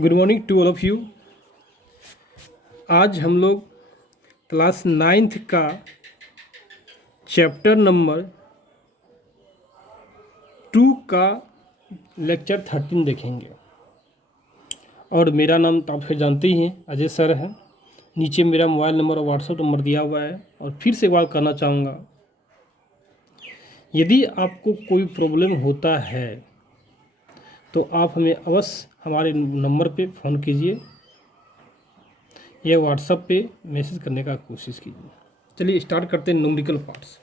Good morning to all of you. आज हम लोग क्लास 9th का चैप्टर नंबर 2 का लेक्चर 13 देखेंगे। और मेरा नाम तो आप फिर जानते ही हैं, अजय सर है। नीचे मेरा मोबाइल नंबर और व्हाट्सएप नंबर दिया हुआ है। और फिर से बात करना चाहूँगा, यदि आपको कोई प्रॉब्लम होता है तो आप हमें अवश्य हमारे नंबर पे फ़ोन कीजिए या व्हाट्सएप पे मैसेज करने का कोशिश कीजिए। चलिए स्टार्ट करते हैं न्यूमेरिकल पार्ट्स।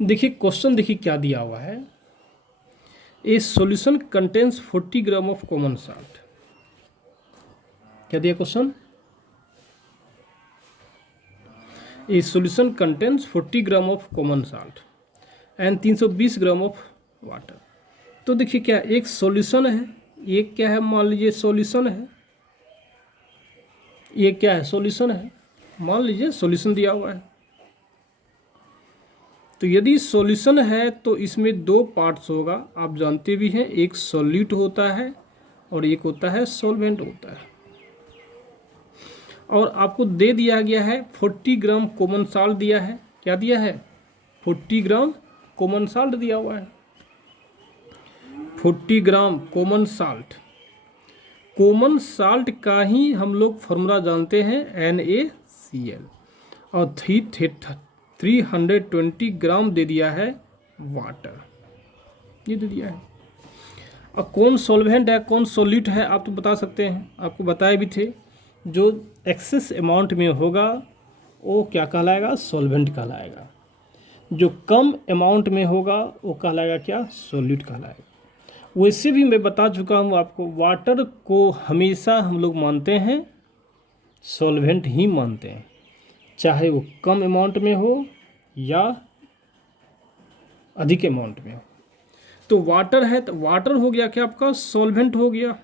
देखिए क्वेश्चन, देखिए क्या दिया हुआ है। A solution contains 40 gram of common salt. क्या दिया question? A solution contains 40 gram of common salt and 320 gram of water. तो देखिए क्या एक सॉल्यूशन है, ये क्या है, मान लीजिए सॉल्यूशन है, ये क्या है, सॉल्यूशन है। मान लीजिए सॉल्यूशन दिया हुआ है। तो यदि सॉल्यूशन है तो इसमें दो पार्ट्स होगा, आप जानते भी हैं, एक सॉल्यूट होता है और एक होता है सॉल्वेंट होता है। और आपको दे दिया गया है 40 ग्राम कॉमन साल्ट दिया है। क्या दिया है? 40 ग्राम कॉमन साल्ट दिया हुआ है। 40 ग्राम कॉमन साल्ट। कॉमन साल्ट का ही हम लोग फॉर्मूला जानते हैं NaCl। और 320 ग्राम दे दिया है वाटर, ये दे दिया है। और कौन सॉल्वेंट है कौन सॉल्यूट है आप तो बता सकते हैं, आपको बताए भी थे। जो एक्सेस अमाउंट में होगा वो क्या कहलाएगा? सॉल्वेंट कहलाएगा। जो कम अमाउंट में होगा वो कहलाएगा क्या? सॉल्यूट कहलाएगा। वैसे भी मैं बता चुका हूँ आपको, वाटर को हमेशा हम लोग मानते हैं सॉल्वेंट ही मानते हैं, चाहे वो कम अमाउंट में हो या अधिक अमाउंट में हो। तो वाटर है तो वाटर हो गया क्या आपका? सॉल्वेंट हो गया।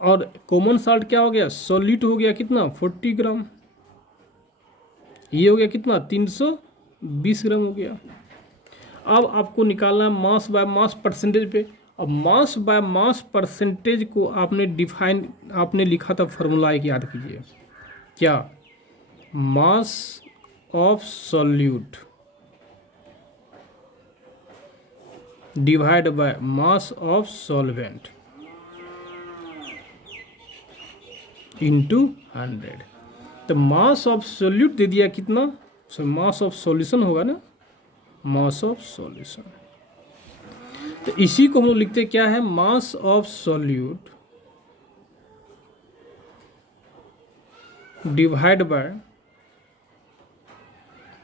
और कॉमन साल्ट क्या हो गया? सॉल्यूट हो गया। कितना? 40 ग्राम। ये हो गया कितना? 320 ग्राम हो गया। अब आपको निकालना है मास बाय मास परसेंटेज पे। अब मास बाय मास परसेंटेज को आपने लिखा था फॉर्मूला, एक याद कीजिए। क्या? Mass of solute divide by mass of solvent into 100। तो मास ऑफ सॉल्यूट दे दिया कितना? मास ऑफ सॉल्यूशन होगा ना, मास ऑफ सॉल्यूशन। तो इसी को हम लोग लिखते क्या है? Mass of solute divide by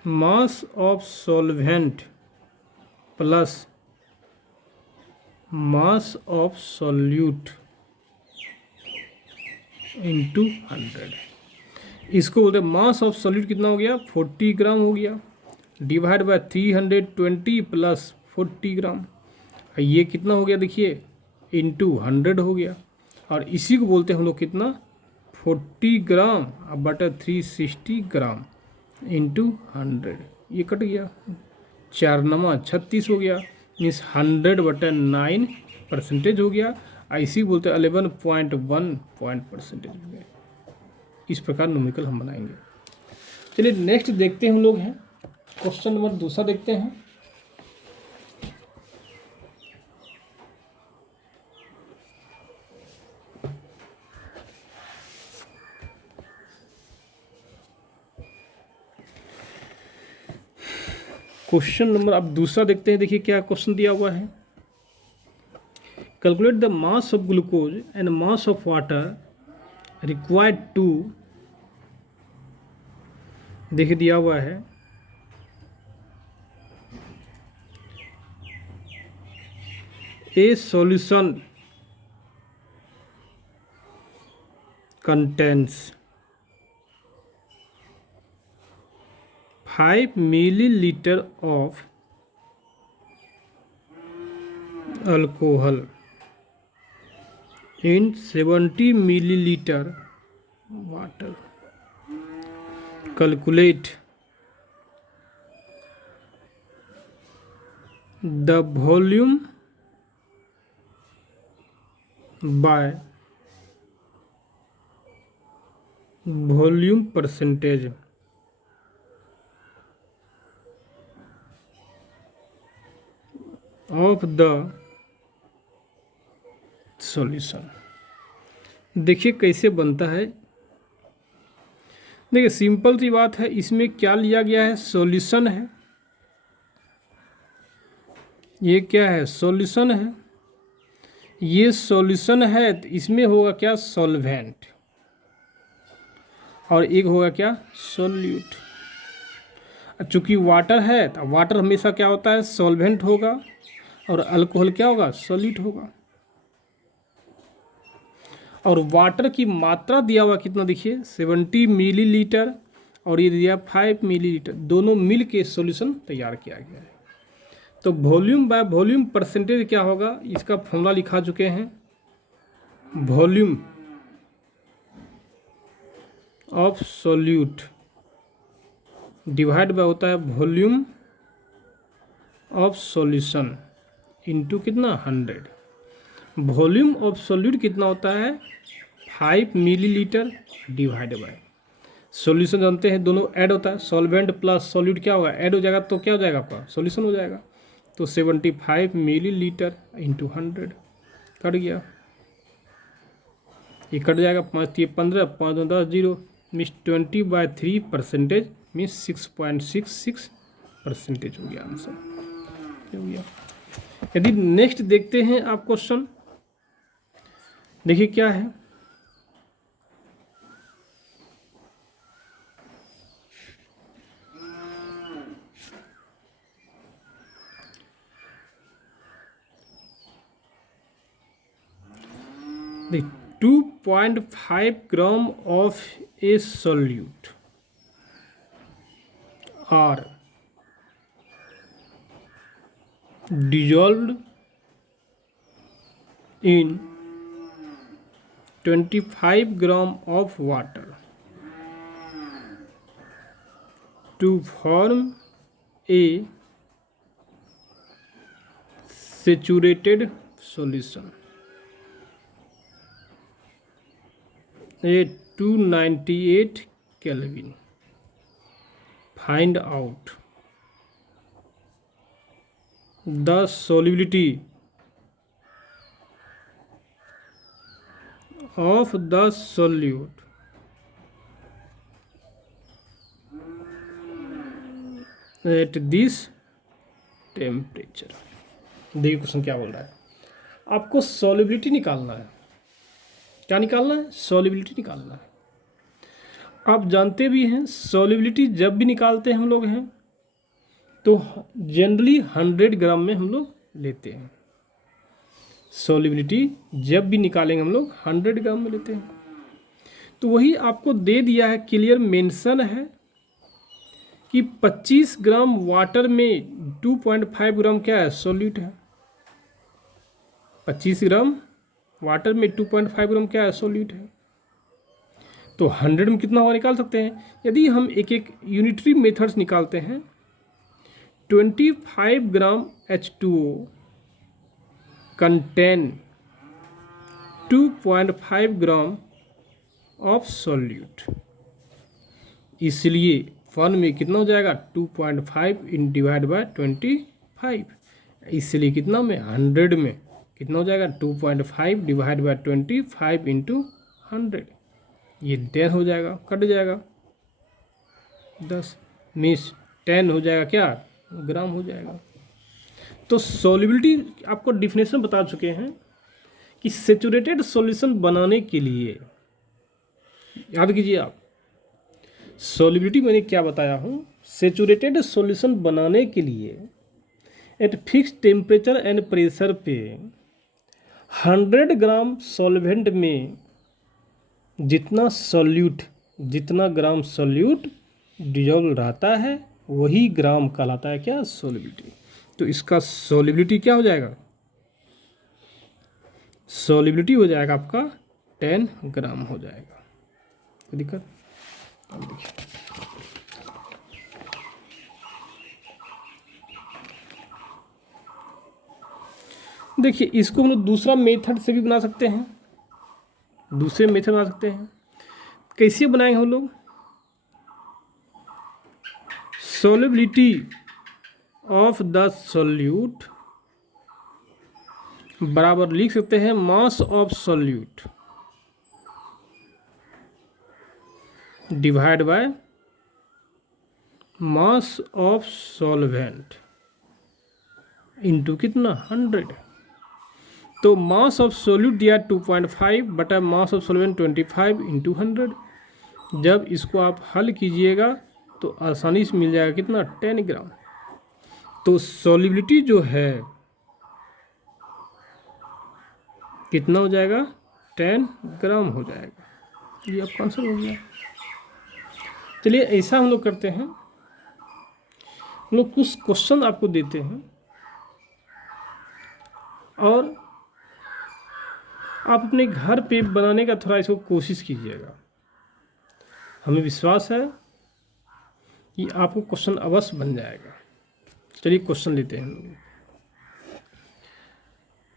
mass of solvent plus mass of solute into 100। इसको बोलते हैं मास ऑफ सॉल्यूट कितना हो गया? 40 ग्राम हो गया, डिवाइड बाय 320 प्लस 40 ग्राम। ये कितना हो गया? देखिए इंटू 100 हो गया। और इसी को बोलते हैं हम लोग कितना? 40 ग्राम अब बटा 360 ग्राम इंटू 100। ये कट गया, 4 नमा 36 हो गया। मीन्स 100/9% हो गया। इसी बोलते हैं 11.1 परसेंटेज हो गया। इस प्रकार न्यूमेरिकल हम बनाएंगे। चलिए नेक्स्ट देखते हैं हम लोग हैं, क्वेश्चन नंबर दूसरा देखते हैं। क्वेश्चन नंबर अब दूसरा देखते हैं। देखिए क्या क्वेश्चन दिया हुआ है। Calculate the mass of glucose and mass of water required to, देखिए दिया हुआ है, a solution contains 5 milliliter of alcohol in 70 milliliter water. Calculate the volume by volume percentage of the solution. देखिए कैसे बनता है। देखिए सिंपल सी बात है, इसमें क्या लिया गया है, सॉल्यूशन है। ये क्या है, सॉल्यूशन है। ये सॉल्यूशन है तो इसमें होगा क्या, सॉल्वेंट, और एक होगा क्या, सॉल्यूट। चूंकि वाटर है तो वाटर हमेशा क्या होता है, सॉल्वेंट होगा, और अल्कोहल क्या होगा, सॉल्यूट होगा। और वाटर की मात्रा दिया हुआ कितना, देखिए 70 मिलीलीटर, और ये दिया 5 मिलीलीटर, दोनों मिल के सॉल्यूशन तैयार किया गया है। तो वॉल्यूम बाय वॉल्यूम परसेंटेज क्या होगा, इसका फॉर्मूला लिखा चुके हैं। Volume of solute divide by होता है वॉल्यूम ऑफ सॉल्यूशन इनटू कितना, 100। वॉल्यूम ऑफ सॉल्यूट कितना होता है, 5 मिलीलीटर डिवाइड बाय सॉल्यूशन जानते हैं, दोनों ऐड होता है, सॉल्वेंट प्लस सॉल्यूट क्या होगा, ऐड हो जाएगा तो क्या हो जाएगा आपका, सॉल्यूशन हो जाएगा। तो 75 मिलीलीटर इंटू 100 कट गया, ये कट जाएगा, 5 3 15, 5 2 10, 0 मीन्स 20/3% मीन्स 6.66% हो गया आंसर, हो गया। यदि नेक्स्ट देखते हैं आप क्वेश्चन, देखिए क्या है। देख 2.5 ग्राम of a solute are dissolved in 25 gram of water to form a saturated solution. A 298 Kelvin. Find out the solubility of the solute at this temperature। देखिए क्वेश्चन क्या बोल रहा है, आपको सॉल्युबिलिटी निकालना है। क्या निकालना है, सॉल्युबिलिटी निकालना है। आप जानते भी हैं सॉल्युबिलिटी जब भी निकालते हैं हम लोग हैं तो जनरली 100 ग्राम में हम लोग लेते हैं। सॉल्युबिलिटी जब भी निकालेंगे हम लोग 100 ग्राम में लेते हैं। तो वही आपको दे दिया है, क्लियर मेंशन है कि 25 ग्राम वाटर में 2.5 ग्राम क्या है, सॉल्यूट है। 25 ग्राम वाटर में 2.5 ग्राम क्या है, सॉल्यूट है। तो 100 में कितना होगा निकाल सकते हैं। यदि हम एक एक यूनिटरी मेथड्स निकालते हैं, 25 ग्राम H2O contain 2.5 gram of solute, इसलिए 1 में कितना हो जाएगा, 2.5 इन डिवाइड बाय 25, इसलिए कितना में 100 में कितना हो जाएगा, 2.5 डिवाइड बाय 25 इंटू 100, ये 10 हो जाएगा, कट जाएगा 10 मीन्स 10 हो जाएगा क्या, ग्राम हो जाएगा। तो सॉल्युबिलिटी आपको डिफिनेशन बता चुके हैं कि सैचुरेटेड सॉल्यूशन बनाने के लिए, याद कीजिए आप, सॉल्युबिलिटी मैंने क्या बताया हूँ, सैचुरेटेड सॉल्यूशन बनाने के लिए eight fix temperature and pressure पे 100 ग्राम सॉल्वेंट में जितना ग्राम सॉल्यूट डिजॉल्व रहता है वही ग्राम कहलाता है क्या, सॉल्युबिलिटी। तो इसका सॉल्युबिलिटी क्या हो जाएगा, सॉल्युबिलिटी हो जाएगा आपका 10 ग्राम हो जाएगा। दिक्कत, अब देखिए देखिए इसको हम लोग दूसरा मेथड से भी बना सकते हैं, दूसरे मेथड बना सकते हैं। कैसे बनाएंगे हम लोग? सॉल्युबिलिटी ऑफ द सॉल्यूट बराबर लिख सकते हैं mass of solute divide by mass of solvent into कितना 100। तो मास ऑफ सॉल्यूट दिया 2.5 बटा मास ऑफ सॉल्वेंट 25 इंटू 100। जब इसको आप हल कीजिएगा तो आसानी से मिल जाएगा कितना 10 ग्राम। तो सॉल्युबिलिटी जो है कितना हो जाएगा 10 ग्राम हो जाएगा। ये आपका आंसर हो गया। चलिए ऐसा हम लोग करते हैं, हम लोग कुछ क्वेश्चन आपको देते हैं और आप अपने घर पे बनाने का थोड़ा इसको कोशिश कीजिएगा। हमें विश्वास है कि आपको क्वेश्चन अवश्य बन जाएगा। चलिए क्वेश्चन लेते हैं हम लोग।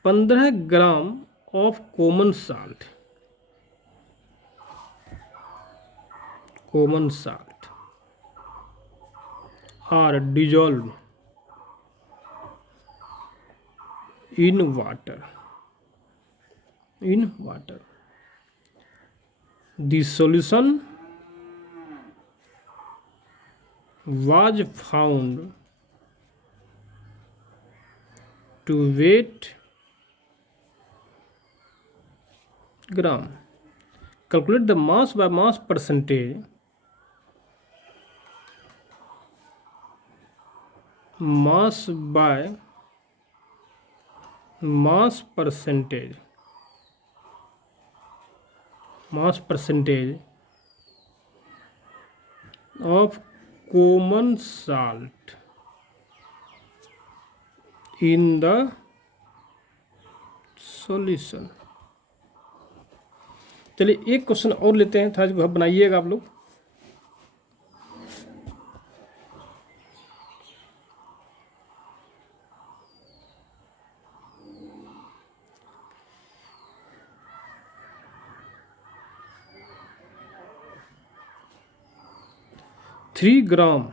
15 gram of common salt are dissolved in water. The solution was found to weight gram. Calculate the mass by mass percentage. Mass by mass percentage of common salt in the solution। चलिए एक question और लेते हैं, थोड़ा सा बनाइएगा आप लोग। Three gram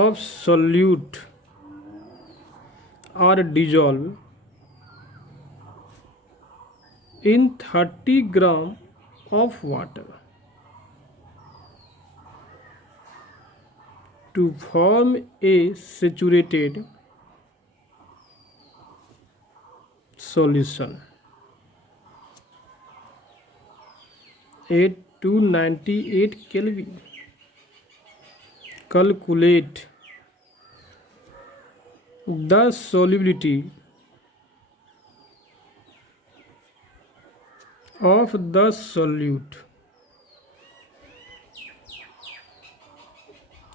of solute are dissolved in 30 gram of water to form a saturated solution at 298 Kelvin. Calculate the solubility of the solute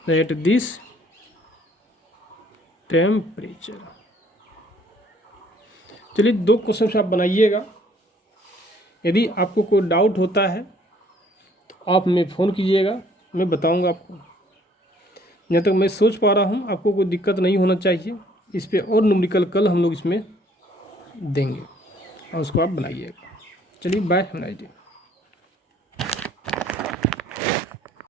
at this temperature। चलिए दो क्वेश्चन आप बनाइएगा। यदि आपको कोई डाउट होता है तो आप मैं फ़ोन कीजिएगा, मैं बताऊंगा आपको। जहाँ तक मैं सोच पा रहा हूँ आपको कोई दिक्कत नहीं होना चाहिए। इस पे और न्यूमेरिकल कल हम लोग इसमें देंगे और उसको आप बनाइएगा। चलिए बाय, हम